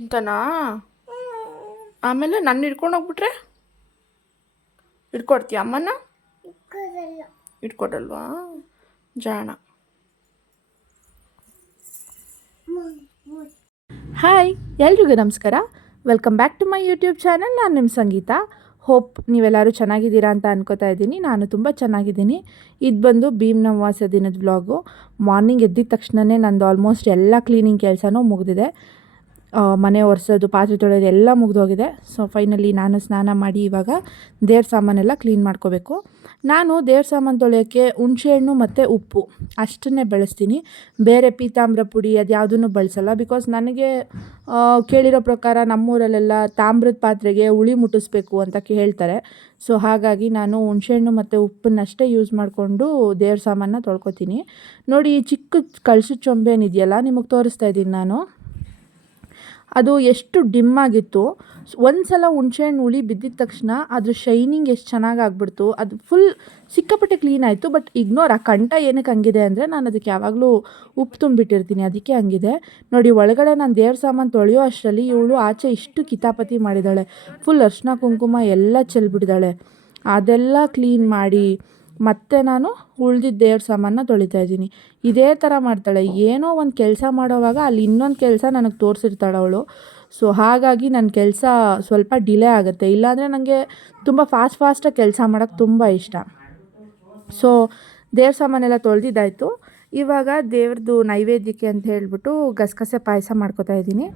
ಇಂತನಾ? ಆಮೇಲೆ ನನ್ನ ಹಿಡ್ಕೊಂಡು ಹೋಗ್ಬಿಟ್ರೆ? ಹಿಡ್ಕೊಡ್ತೀಯ ಅಮ್ಮನ ಇಟ್ಕೊಡಲ್ವಾ ಜಾಣ. ಹಾಯ್ ಎಲ್ರಿಗೂ ನಮಸ್ಕಾರ. Welcome back to my YouTube channel ನಾನು ನಿಮ್ಮ ಸಂಗೀತ. ಹೋಪ್ ನೀವೆಲ್ಲರೂ ಚೆನ್ನಾಗಿದ್ದೀರಾ ಅಂತ ಅನ್ಕೋತಾ ಇದ್ದೀನಿ. ನಾನು ತುಂಬ ಚೆನ್ನಾಗಿದ್ದೀನಿ. ಇದು ಬಂದು ಭೀಮ್ ನವಾಸ ದಿನದ ವ್ಲಾಗು ಮಾರ್ನಿಂಗ್ ಎದ್ದಿದ ತಕ್ಷಣವೇ ನಂದು ಆಲ್ಮೋಸ್ಟ್ ಎಲ್ಲ ಕ್ಲೀನಿಂಗ್ ಕೆಲಸನೂ ಮುಗಿದಿದೆ. ಮನೆ ಒರೆಸೋದು, ಪಾತ್ರೆ ತೊಳೆಯೋದು ಎಲ್ಲ ಮುಗಿದೋಗಿದೆ. ಸೊ ಫೈನಲಿ ನಾನು ಸ್ನಾನ ಮಾಡಿ ಇವಾಗ ದೇವ್ರ ಸಾಮಾನೆಲ್ಲ ಕ್ಲೀನ್ ಮಾಡ್ಕೋಬೇಕು. ನಾನು ದೇವ್ರ ಸಾಮಾನು ತೊಳೆಯೋಕ್ಕೆ ಹುಣಸೆಹಣ್ಣು ಮತ್ತು ಉಪ್ಪು ಅಷ್ಟನ್ನೇ ಬಳಸ್ತೀನಿ. ಬೇರೆ ಪೀತಾಂಬ್ರ ಪುಡಿ ಅದು ಯಾವುದನ್ನು ಬಳಸಲ್ಲ ಬಿಕಾಸ್ ನನಗೆ ಕೇಳಿರೋ ಪ್ರಕಾರ ನಮ್ಮೂರಲ್ಲೆಲ್ಲ ತಾಮ್ರದ ಪಾತ್ರೆಗೆ ಹುಳಿ ಮುಟ್ಟಿಸ್ಬೇಕು ಅಂತ ಕೇಳ್ತಾರೆ. ಸೊ ಹಾಗಾಗಿ ನಾನು ಹುಣಸೆಹಣ್ಣು ಮತ್ತು ಉಪ್ಪನ್ನಷ್ಟೇ ಯೂಸ್ ಮಾಡಿಕೊಂಡು ದೇವ್ರ ಸಾಮಾನ ತೊಳ್ಕೊತೀನಿ. ನೋಡಿ, ಈ ಚಿಕ್ಕ ಕಳ್ಸದ ಚೊಂಬೆ ಏನಿದೆಯಲ್ಲ, ನಿಮಗೆ ತೋರಿಸ್ತಾ ಇದ್ದೀನಿ ನಾನು. ಅದು ಎಷ್ಟು ಡಿಮ್ ಆಗಿತ್ತು ಒಂದು ಸಲ ಹುಣಸೆಹಣ್ಣು ಹುಳಿ ಬಿದ್ದಿದ ತಕ್ಷಣ ಅದ್ರ ಶೈನಿಂಗ್ ಎಷ್ಟು ಚೆನ್ನಾಗಿ ಆಗ್ಬಿಡ್ತು. ಅದು ಫುಲ್ ಸಿಕ್ಕಾಪಟ್ಟೆ ಕ್ಲೀನ್ ಆಯಿತು ಬಟ್ ಇಗ್ನೋರ್ ಆ ಕಂಠ ಏನಕ್ಕೆ ಹಂಗಿದೆ ಅಂದರೆ ನಾನು ಅದಕ್ಕೆ ಯಾವಾಗಲೂ ಉಪ್ಪು ತುಂಬಿಟ್ಟಿರ್ತೀನಿ, ಅದಕ್ಕೆ ಹಂಗಿದೆ. ನೋಡಿ, ಒಳಗಡೆ ನಾನು ದೇವ್ರ ಸಾಮಾನು ತೊಳೆಯೋ ಅಷ್ಟರಲ್ಲಿ ಇವಳು ಆಚೆ ಇಷ್ಟು ಕಿತಾಪತಿ ಮಾಡಿದಾಳೆ. ಫುಲ್ ಅರ್ಶಿನ ಕುಂಕುಮ ಎಲ್ಲ ಚೆಲ್ಬಿಟ್ಟಿದ್ದಾಳೆ ಅದೆಲ್ಲ ಕ್ಲೀನ್ ಮಾಡಿ ಮತ್ತೆ ನಾನು ಉಳ್ದಿದ್ದ ದೇವ್ರ ಸಾಮಾನ ತೊಳಿತಾ ಇದ್ದೀನಿ. ಇದೇ ಥರ ಮಾಡ್ತಾಳೆ. ಏನೋ ಒಂದು ಕೆಲಸ ಮಾಡೋವಾಗ ಅಲ್ಲಿ ಇನ್ನೊಂದು ಕೆಲಸ ನನಗೆ ತೋರಿಸಿರ್ತಾಳೆ ಅವಳು ಸೊ, ಹಾಗಾಗಿ ನನ್ನ ಕೆಲಸ ಸ್ವಲ್ಪ ಡಿಲೇ ಆಗುತ್ತೆ. ಇಲ್ಲಾಂದರೆ ನನಗೆ ತುಂಬ ಫಾಸ್ಟ್ ಫಾಸ್ಟಾಗಿ ಕೆಲಸ ಮಾಡೋಕ್ಕೆ ತುಂಬ ಇಷ್ಟ. ಸೊ, ದೇವ್ರ ಸಾಮಾನೆಲ್ಲ ತೊಳೆದಿದ್ದಾಯಿತು. ಇವಾಗ ದೇವ್ರದ್ದು ನೈವೇದ್ಯಕ್ಕೆ ಅಂತ ಹೇಳಿಬಿಟ್ಟು ಗಸಗಸೆ ಪಾಯಸ ಮಾಡ್ಕೋತಾ ಇದ್ದೀನಿ.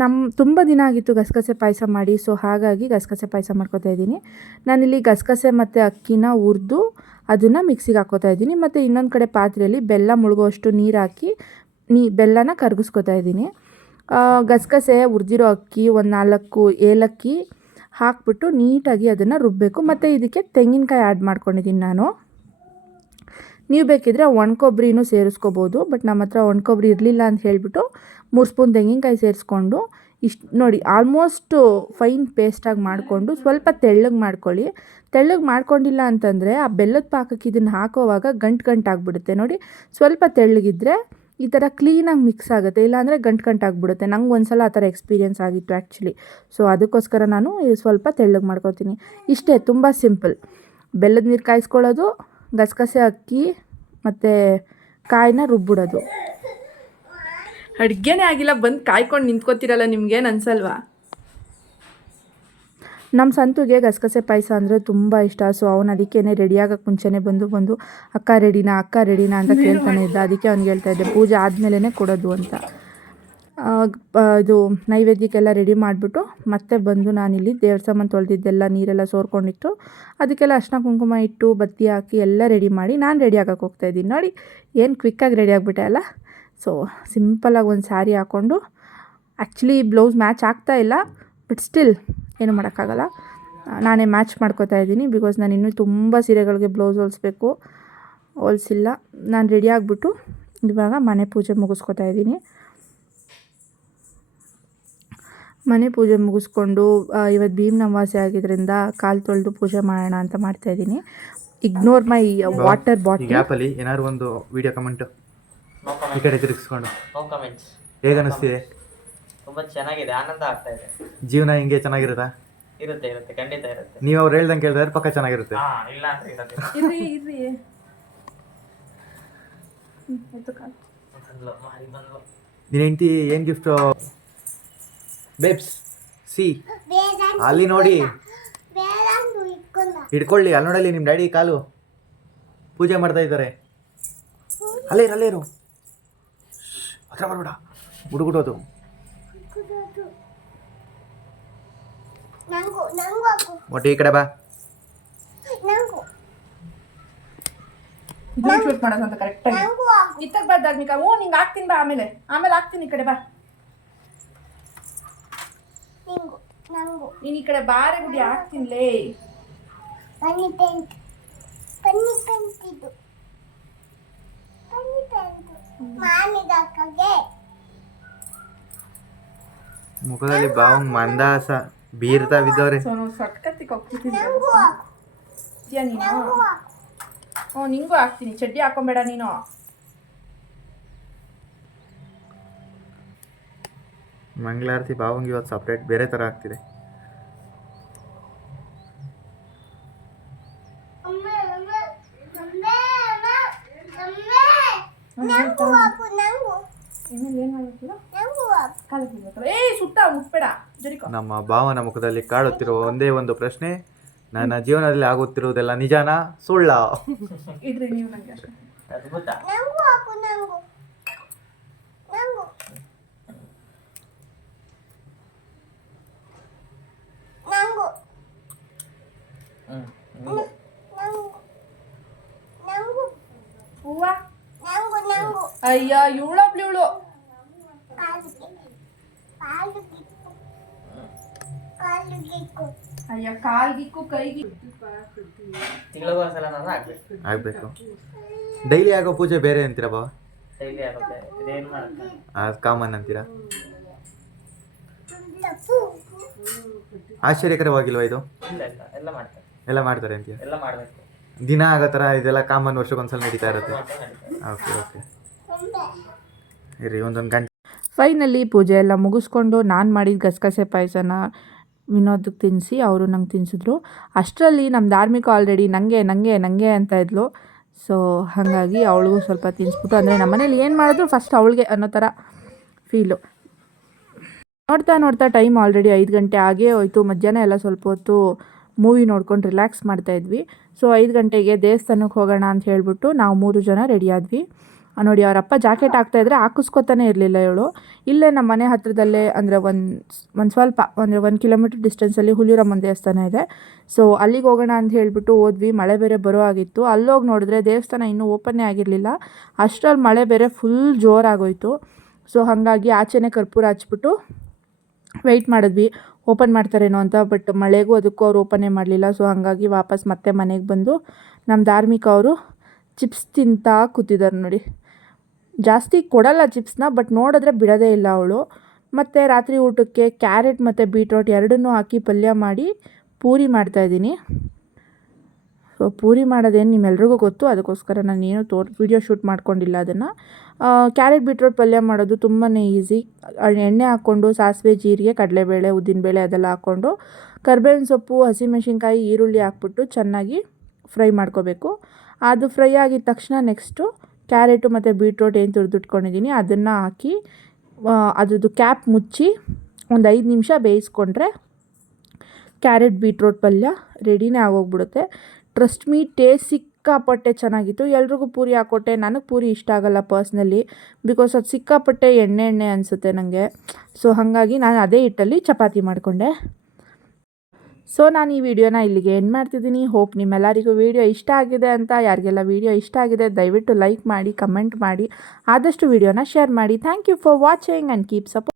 ನಮ್ಮ ತುಂಬ ದಿನ ಆಗಿತ್ತು ಗಸಗಸೆ ಪಾಯಸ ಮಾಡಿ ಸೊ ಹಾಗಾಗಿ ಗಸಗಸೆ ಪಾಯಸ ಮಾಡ್ಕೋತಾ ಇದ್ದೀನಿ. ನಾನಿಲ್ಲಿ ಗಸಗಸೆ ಮತ್ತು ಅಕ್ಕಿನ ಹುರಿದು ಅದನ್ನು ಮಿಕ್ಸಿಗೆ ಹಾಕೋತಾ ಇದ್ದೀನಿ. ಮತ್ತು ಇನ್ನೊಂದು ಕಡೆ ಪಾತ್ರೆಯಲ್ಲಿ ಬೆಲ್ಲ ಮುಳುಗೋಷ್ಟು ನೀರು ಹಾಕಿ ನೀ, ಬೆಲ್ಲನ ಕರಗಿಸ್ಕೊತಾ ಇದ್ದೀನಿ. ಗಸಗಸೆ ಹುರಿದಿರೋ ಅಕ್ಕಿ ಒಂದು ನಾಲ್ಕು ಏಲಕ್ಕಿ ಹಾಕ್ಬಿಟ್ಟು ನೀಟಾಗಿ ಅದನ್ನು ರುಬ್ಬಬೇಕು ಮತ್ತು ಇದಕ್ಕೆ ತೆಂಗಿನಕಾಯಿ ಆ್ಯಡ್ ಮಾಡ್ಕೊಂಡಿದ್ದೀನಿ ನಾನು. ನೀವು ಬೇಕಿದ್ರೆ ಒಣಕೊಬ್ಬರಿನೂ ಸೇರಿಸ್ಕೋಬೋದು, ಬಟ್ ನಮ್ಮ ಹತ್ರ ಒಣಕೊಬ್ಬರಿ ಇರಲಿಲ್ಲ ಅಂತ ಹೇಳಿಬಿಟ್ಟು ಮೂರು ಸ್ಪೂನ್ ತೆಂಗಿನಕಾಯಿ ಸೇರಿಸ್ಕೊಂಡು ಇಷ್ಟು ನೋಡಿ ಆಲ್ಮೋಸ್ಟು ಫೈನ್ ಪೇಸ್ಟಾಗಿ ಮಾಡಿಕೊಂಡು ಸ್ವಲ್ಪ ತೆಳ್ಳಗೆ ಮಾಡ್ಕೊಳ್ಳಿ. ತೆಳ್ಳಗೆ ಮಾಡ್ಕೊಂಡಿಲ್ಲ ಅಂತಂದರೆ ಆ ಬೆಲ್ಲದ ಪಾಕಕ್ಕೆ ಇದನ್ನು ಹಾಕೋವಾಗ ಗಂಟು ಗಂಟು ಆಗಿಬಿಡುತ್ತೆ. ನೋಡಿ ಸ್ವಲ್ಪ ತೆಳ್ಳಗಿದ್ರೆ ಈ ಥರ ಕ್ಲೀನಾಗಿ ಮಿಕ್ಸ್ ಆಗುತ್ತೆ. ಇಲ್ಲಾಂದರೆ ಗಂಟು ಗಂಟು ಆಗಿಬಿಡುತ್ತೆ. ನಂಗೆ ಒಂದು ಸಲ ಆ ಥರ ಎಕ್ಸ್ಪೀರಿಯೆನ್ಸ್ ಆಗಿತ್ತು ಆ್ಯಕ್ಚುಲಿ ಸೊ ಅದಕ್ಕೋಸ್ಕರ ನಾನು ಸ್ವಲ್ಪ ತೆಳ್ಳಗೆ ಮಾಡ್ಕೊತೀನಿ. ಇಷ್ಟೇ, ತುಂಬ ಸಿಂಪಲ್ ಬೆಲ್ಲದ ನೀರು ಕಾಯಿಸ್ಕೊಳ್ಳೋದು, ಗಸಗಸೆ ಅಕ್ಕಿ ಮತ್ತು ಕಾಯಿನ ರುಬ್ಬಿಡೋದು. ಅಡುಗೆನೇ ಆಗಿಲ್ಲ, ಬಂದು ಕಾಯ್ಕೊಂಡು ನಿಂತ್ಕೋತಿರಲ್ಲ ನಿಮ್ಗೇನು ಅನ್ಸಲ್ವಾ? ನಮ್ಮ ಸಂತುಗೆ ಗಸಗಸೆ ಪಾಯಸ ಅಂದರೆ ತುಂಬ ಇಷ್ಟ. ಸೊ ಅವನು ಅದಕ್ಕೇನೆ ರೆಡಿ ಆಗೋಕ್ಕೆ ಮುಂಚೆನೇ ಬಂದು ಬಂದು, ಅಕ್ಕ ರೆಡಿನಾ ಅಕ್ಕ ರೆಡಿನಾ ಅಂತ ಕೇಳ್ತಾನೆ ಇದ್ದ. ಅದಕ್ಕೆ ಅವ್ನಿಗೆ ಹೇಳ್ತಾ ಇದ್ದೆ, ಪೂಜೆ ಆದಮೇಲೆ ಕೊಡೋದು ಅಂತ. ಇದು ನೈವೇದ್ಯಕ್ಕೆಲ್ಲ ರೆಡಿ ಮಾಡಿಬಿಟ್ಟು ಮತ್ತೆ ಬಂದು ನಾನಿಲ್ಲಿ ದೇವ್ರ ಸಾಮಾನು ತೊಳೆದಿದ್ದೆಲ್ಲ, ನೀರೆಲ್ಲ ಸೋರ್ಕೊಂಡಿತ್ತು ಅದಕ್ಕೆಲ್ಲ ಅರ್ಶಿನ ಕುಂಕುಮ ಇಟ್ಟು, ಬತ್ತಿ ಹಾಕಿ ಎಲ್ಲ ರೆಡಿ ಮಾಡಿ ನಾನು ರೆಡಿ ಹೋಗ್ತಾ ಇದ್ದೀನಿ. ನೋಡಿ, ಏನು ಕ್ವಿಕ್ಕಾಗಿ ರೆಡಿ ಆಗಿಬಿಟ್ಟೆ ಅಲ್ಲ? ಸೊ ಸಿಂಪಲಾಗಿ ಒಂದು ಸ್ಯಾರಿ ಹಾಕ್ಕೊಂಡು ಆ್ಯಕ್ಚುಲಿ ಬ್ಲೌಸ್ ಮ್ಯಾಚ್ ಆಗ್ತಾ ಇಲ್ಲ ಬಟ್ ಸ್ಟಿಲ್ ಏನು ಮಾಡೋಕ್ಕಾಗಲ್ಲ. ನಾನೇ ಮ್ಯಾಚ್ ಮಾಡ್ಕೋತಾ ಇದ್ದೀನಿ ಬಿಕಾಸ್ ನಾನು ಇನ್ನೂ ತುಂಬ ಸೀರೆಗಳಿಗೆ ಬ್ಲೌಸ್ ಹೊಲಿಸ್ಬೇಕು. ಹೊಲಿಸಿಲ್ಲ. ನಾನು ರೆಡಿ ಆಗಿಬಿಟ್ಟು ಇವಾಗ ಮನೆ ಪೂಜೆ ಮುಗಿಸ್ಕೊತಾ ಇದ್ದೀನಿ. ಮನೆ ಪೂಜೆ ಮುಗಿಸ್ಕೊಂಡು ಇವತ್ತು ಭೀಮ್ ನವಾಸೆ ಆಗಿದ್ದರಿಂದ ಕಾಲು ತೊಳೆದು ಪೂಜೆ ಮಾಡೋಣ ಅಂತ ಮಾಡ್ತಾಯಿದ್ದೀನಿ ಇಗ್ನೋರ್ ಮೈ ವಾಟರ್ ಬಾಟಲ್ ಏನಾದ್ರು ಒಂದು ವಿಡಿಯೋ ಕಮೆಂಟ್ ಈ ಕಡೆ ತಿರುಗಿಸ್ಕೊಂಡು. ನೋ ಕಮೆಂಟ್ಸ್ ಹೇಗೆ ಅನಿಸ್ತಿದೆ? ತುಂಬಾ ಚೆನ್ನಾಗಿದೆ ಆನಂದ ಆಗ್ತಾ ಇದೆ. ಜೀವನ ಹಿಂಗೆ ಚೆನ್ನಾಗಿರುತ್ತಾ? ಇರುತ್ತೆ ಇರುತ್ತೆ ಖಂಡಿತ ಇರುತ್ತೆ. ನೀವು ಅವ್ರು ಹೇಳ್ದಂಗೆ ಕೇಳಿದ್ರೆ ಪಕ್ಕ ಚೆನ್ನಾಗಿರುತ್ತೆ. ಹಾ ಇಲ್ಲ ಅಂದ್ರೆ ಇರೋದಿಲ್ಲ ಇರ್ರಿ ಇರ್ರಿ. ಬಂದ್ಲು, ಮಾರಿ ಬಂದ್ಲು. ನಿನ್ನ ಹೆಂಡತಿ ಏನು ಗಿಫ್ಟ್ ಬೇಬ್ಸ್ ಸಿ ಅಲ್ಲಿ ನೋಡಿ. ಹಿಡ್ಕೊಳ್ಳಿ ಅಲ್ಲಿ ನೋಡಲ್ಲಿ ನಿಮ್ಮ ಡ್ಯಾಡಿ ಕಾಲು. ಪೂಜೆ ಮಾಡ್ತಾ ಇದ್ದಾರೆ. ಅಲ್ಲೇ ಇರು ಅಲ್ಲೇ ಇರು. ಹತ್ರ ಬರಬೇಡ. ಹುಡುಗುಡೋದು ಒಟ್ಟು ಈ ಕಡೆ ಬಾ. ನಂಗು. ಇದನ್ನ ಶೂಟ್ ಮಾಡೋದು ಅಂತ ಕರೆಕ್ಟಾಗಿ ಇತ್ತಕ್ಕೆ ಬಾ ಧಾರ್ಮಿಕ. ಹ್ಞೂ ನಿಂಗೆ ಹಾಕ್ತೀನಿ ಬಾ ಆಮೇಲೆ. ಆಮೇಲೆ ಹಾಕ್ತೀನಿ ಈ ಕಡೆ ಬಾ. ನಿಂಗು ನಂಗು. ನೀನು ಈ ಕಡೆ ಬಾರೆ ಗುಡಿ ಪೆಂಟ್ ಬನ್ನಿ ಪೆಂಟ್ ಇದು ಬನ್ನಿ ಪೆಂಟ್ ಮಾಮಿಗೆ ಹಾಕಗೆ ಮುಖದಲ್ಲಿ ಬಾವಂಗ್ ಮಂದಾಸ ಬೀರ್ತಾ ಬಿದ್ದವ್ರೆ. ಸಟ್ಕತ್ತಿಗೆ ಹೋಗ್ತಿದ್ದೀನಿ ನೀನು? ಹ್ಞೂ ನಿಂಗೂ ಹಾಕ್ತೀನಿ. ಚಡ್ಡಿ ಹಾಕೊಂಬೇಡ ನೀನು. ಮಂಗಳಾರತಿ ಬಾವಂಗ್ ಇವತ್ತು ಸಪ್ರೇಟ್ ಬೇರೆ ಥರ ಆಗ್ತಿದೆ. ಅಮ್ಮ ಅಮ್ಮ ನಮ್ಮ ಭಾವನ ಮುಖದಲ್ಲಿ ಕಾಡುತ್ತಿರುವ ಒಂದೇ ಒಂದು ಪ್ರಶ್ನೆ ನನ್ನ ಜೀವನದಲ್ಲಿ ಆಗುತ್ತಿರುವುದೆಲ್ಲ ನಿಜಾನ? ಸುಳ್ಳ. ಅಯ್ಯ ನೀವು ನನಗೆ ಅಷ್ಟೇ ಅದ್ಭುತ ನಂಗು ಹಾಕು ನಂಗು ನಂಗು ನಂಗು ಹ್ಮ್ ನಂಗು ನಂಗು ಹೂವ ನಂಗು ನಂಗು ಅಯ್ಯ ಇವಳೊಬ್ಳು ಇವಳು ಕಾಲಿಗೆ ಕಾಲಿಗೆ ಕಾಲಿಗೆ ಅಯ್ಯ ಕಾಲ್ಗಿಕ್ಕು ಕೈಗಿ ಆಗ್ಬೇಕು ಡೈಲಿ ಆಗೋ ಪೂಜೆ ಬೇರೆ ಅಂತೀರ ಬಾವ? ಅದು ಕಾಮನ್ ಅಂತೀರಾ? ಆಶ್ಚರ್ಯಕರವಾಗಿಲ್ವಾ ಇದು? ಇಲ್ಲ ಇಲ್ಲ. ಎಲ್ಲ ಮಾಡ್ತಾರೆ. ಎಲ್ಲ ಮಾಡ್ತಾರೆ ಅಂತೀರಾ ಎಲ್ಲ ಮಾಡಬೇಕು. ದಿನ ಆಗೋ ಥರ ಇದೆಲ್ಲ ಕಾಮನ್ ವರ್ಷಕ್ಕೊಂದ್ಸಲ ನಡೀತಾ ಇರುತ್ತೆ. Okay okay. ಇರಿ ಒಂದೊಂದು ಗಂಟೆ ಫೈನಲಿ ಪೂಜೆ ಎಲ್ಲ ಮುಗಿಸ್ಕೊಂಡು ನಾನು ಮಾಡಿದ ಗಸಗಸೆ ಪಾಯಸನ ವಿನೋದಕ್ಕೆ ತಿನ್ನಿಸಿ ಅವರು ನಂಗೆ ತಿನ್ಸಿದ್ರು. ಅಷ್ಟರಲ್ಲಿ ನಮ್ಮ ಧಾರ್ಮಿಕ ಆಲ್ರೆಡಿ ನನಗೆ ನನಗೆ ನನಗೆ ಅಂತ ಇದ್ಲು. ಸೊ ಹಾಗಾಗಿ ಅವಳಿಗೂ ಸ್ವಲ್ಪ ತಿನ್ನಿಸ್ಬಿಟ್ಟು ಅಂದರೆ ನಮ್ಮ ಮನೇಲಿ ಏನು ಮಾಡಿದ್ರು ಫಸ್ಟ್ ಅವಳಿಗೆ ಅನ್ನೋ ಥರ ಫೀಲು ನೋಡ್ತಾ ನೋಡ್ತಾ ಟೈಮ್ ಆಲ್ರೆಡಿ ಐದು ಗಂಟೆ ಆಗೇ ಹೋಯ್ತು. ಮಧ್ಯಾಹ್ನ ಎಲ್ಲ ಸ್ವಲ್ಪ ಹೊತ್ತು ಮೂವಿ ನೋಡ್ಕೊಂಡು ರಿಲ್ಯಾಕ್ಸ್ ಮಾಡ್ತಾ ಇದ್ವಿ. ಸೊ ಐದು ಗಂಟೆಗೆ ದೇವಸ್ಥಾನಕ್ಕೆ ಹೋಗೋಣ ಅಂತ ಹೇಳಿಬಿಟ್ಟು ನಾವು ಮೂರು ಜನ ರೆಡಿ ಆದ್ವಿ. ನೋಡಿ ಅವರಪ್ಪ ಜಾಕೆಟ್ ಹಾಕ್ತಾಯಿದ್ರೆ ಹಾಕಿಸ್ಕೊತಾನೆ ಇರಲಿಲ್ಲ ಇವಳು. ಇಲ್ಲೇ ನಮ್ಮ ಮನೆ ಹತ್ರದಲ್ಲೇ, ಅಂದರೆ ಒಂದು ಒಂದು ಸ್ವಲ್ಪ, ಅಂದರೆ ಒಂದು ಕಿಲೋಮೀಟ್ರ್ ಡಿಸ್ಟೆನ್ಸಲ್ಲಿ ಹುಲಿರಮ್ಮನ ದೇವಸ್ಥಾನ ಇದೆ. ಸೊ ಅಲ್ಲಿಗೆ ಹೋಗೋಣ ಅಂತ ಹೇಳಿಬಿಟ್ಟು ಹೋದ್ವಿ. ಮಳೆ ಬೇರೆ ಬರೋ ಆಗಿತ್ತು ಅಲ್ಲೋಗಿ ನೋಡಿದ್ರೆ ದೇವಸ್ಥಾನ ಇನ್ನೂ ಓಪನ್ನೇ ಆಗಿರಲಿಲ್ಲ. ಅಷ್ಟರಲ್ಲಿ ಮಳೆ ಬೇರೆ ಫುಲ್ ಜೋರಾಗೋಯಿತು. ಸೊ ಹಾಗಾಗಿ ಆಚೆನೇ ಕರ್ಪೂರ ಹಚ್ಬಿಟ್ಟು ವೆಯ್ಟ್ ಮಾಡಿದ್ವಿ. ಓಪನ್ ಮಾಡ್ತಾರೇನೋ ಅಂತ ಬಟ್ ಮಳೆಗೂ ಅದಕ್ಕೂ ಅವ್ರು ಓಪನೇ ಮಾಡಲಿಲ್ಲ. ಸೊ ಹಾಗಾಗಿ ವಾಪಸ್ ಮತ್ತೆ ಮನೆಗೆ ಬಂದು ನಮ್ಮ ಧಾರ್ಮಿಕ ಅವರು ಚಿಪ್ಸ್ ತಿಂತಾ ಕೂತಿದ್ದಾರೆ ನೋಡಿ. ಜಾಸ್ತಿ ಕೊಡಲ್ಲ ಚಿಪ್ಸ್ನ, ಬಟ್ ನೋಡಿದ್ರೆ ಬಿಡೋದೇ ಇಲ್ಲ ಅವಳು. ಮತ್ತು ರಾತ್ರಿ ಊಟಕ್ಕೆ ಕ್ಯಾರೆಟ್ ಮತ್ತು ಬೀಟ್ರೋಟ್ ಎರಡನ್ನೂ ಹಾಕಿ ಪಲ್ಯ ಮಾಡಿ ಪೂರಿ ಮಾಡ್ತಾಯಿದ್ದೀನಿ ಸೊ ಪೂರಿ ಮಾಡೋದೇನು ನಿಮ್ಮೆಲ್ರಿಗೂ ಗೊತ್ತು. ಅದಕ್ಕೋಸ್ಕರ ನಾನು ಏನು ತೋರ್, ವಿಡಿಯೋ ಶೂಟ್ ಮಾಡ್ಕೊಂಡಿಲ್ಲ ಅದನ್ನು. ಕ್ಯಾರೆಟ್ ಬೀಟ್ರೋಟ್ ಪಲ್ಯ ಮಾಡೋದು ತುಂಬಾ ಈಸಿ. ಎಣ್ಣೆ ಹಾಕ್ಕೊಂಡು ಸಾಸಿವೆ, ಜೀರಿಗೆ, ಕಡಲೆಬೇಳೆ, ಉದ್ದಿನಬೇಳೆ ಅದೆಲ್ಲ ಹಾಕ್ಕೊಂಡು ಕರ್ಬೇವಿನ ಸೊಪ್ಪು, ಹಸಿಮೆಣಸಿನ್ಕಾಯಿ, ಈರುಳ್ಳಿ ಹಾಕ್ಬಿಟ್ಟು ಚೆನ್ನಾಗಿ ಫ್ರೈ ಮಾಡ್ಕೋಬೇಕು. ಅದು ಫ್ರೈ ಆಗಿದ ತಕ್ಷಣ ನೆಕ್ಸ್ಟು ಕ್ಯಾರೆಟು ಮತ್ತು ಬೀಟ್ರೋಟ್ ಏನು ತುರಿದಿಟ್ಕೊಂಡಿದ್ದೀನಿ ಅದನ್ನು ಹಾಕಿ ಅದರದ್ದು ಕ್ಯಾಪ್ ಮುಚ್ಚಿ ಒಂದು ಐದು ನಿಮಿಷ ಬೇಯಿಸ್ಕೊಂಡ್ರೆ ಕ್ಯಾರೆಟ್ ಬೀಟ್ರೋಟ್ ಪಲ್ಯ ರೆಡಿನೇ ಆಗೋಗ್ಬಿಡುತ್ತೆ. ಟ್ರಸ್ಟ್ ಮೀ ಟೇಸ್ಟ್ ಸಿಕ್ಕಾಪಟ್ಟೆ ಚೆನ್ನಾಗಿತ್ತು. ಎಲ್ರಿಗೂ ಪೂರಿ ಹಾಕೊಟ್ಟೆ. ನನಗೆ ಪೂರಿ ಇಷ್ಟ ಆಗೋಲ್ಲ ಪರ್ಸ್ನಲಿ ಬಿಕಾಸ್ ಅದು ಸಿಕ್ಕಾಪಟ್ಟೆ ಎಣ್ಣೆ ಎಣ್ಣೆ ಅನಿಸುತ್ತೆ ನನಗೆ ಸೊ ಹಾಗಾಗಿ ನಾನು ಅದೇ ಹಿಟ್ಟಲ್ಲಿ ಚಪಾತಿ ಮಾಡಿಕೊಂಡೆ. ಸೊ ನಾನು ಈ ವಿಡಿಯೋನ ಇಲ್ಲಿಗೆ ಎಂಡ್ ಮಾಡ್ತಿದ್ದೀನಿ. ಹೋಪ್ ನಿಮ್ಮೆಲ್ಲರಿಗೂ ವಿಡಿಯೋ ಇಷ್ಟ ಆಗಿದೆ ಅಂತ. ಯಾರಿಗೆಲ್ಲ ವಿಡಿಯೋ ಇಷ್ಟ ಆಗಿದೆ, ದಯವಿಟ್ಟು ಲೈಕ್ ಮಾಡಿ ಕಮೆಂಟ್ ಮಾಡಿ. ಆದಷ್ಟು ವಿಡಿಯೋನ ಶೇರ್ ಮಾಡಿ. Thank you for watching and keep support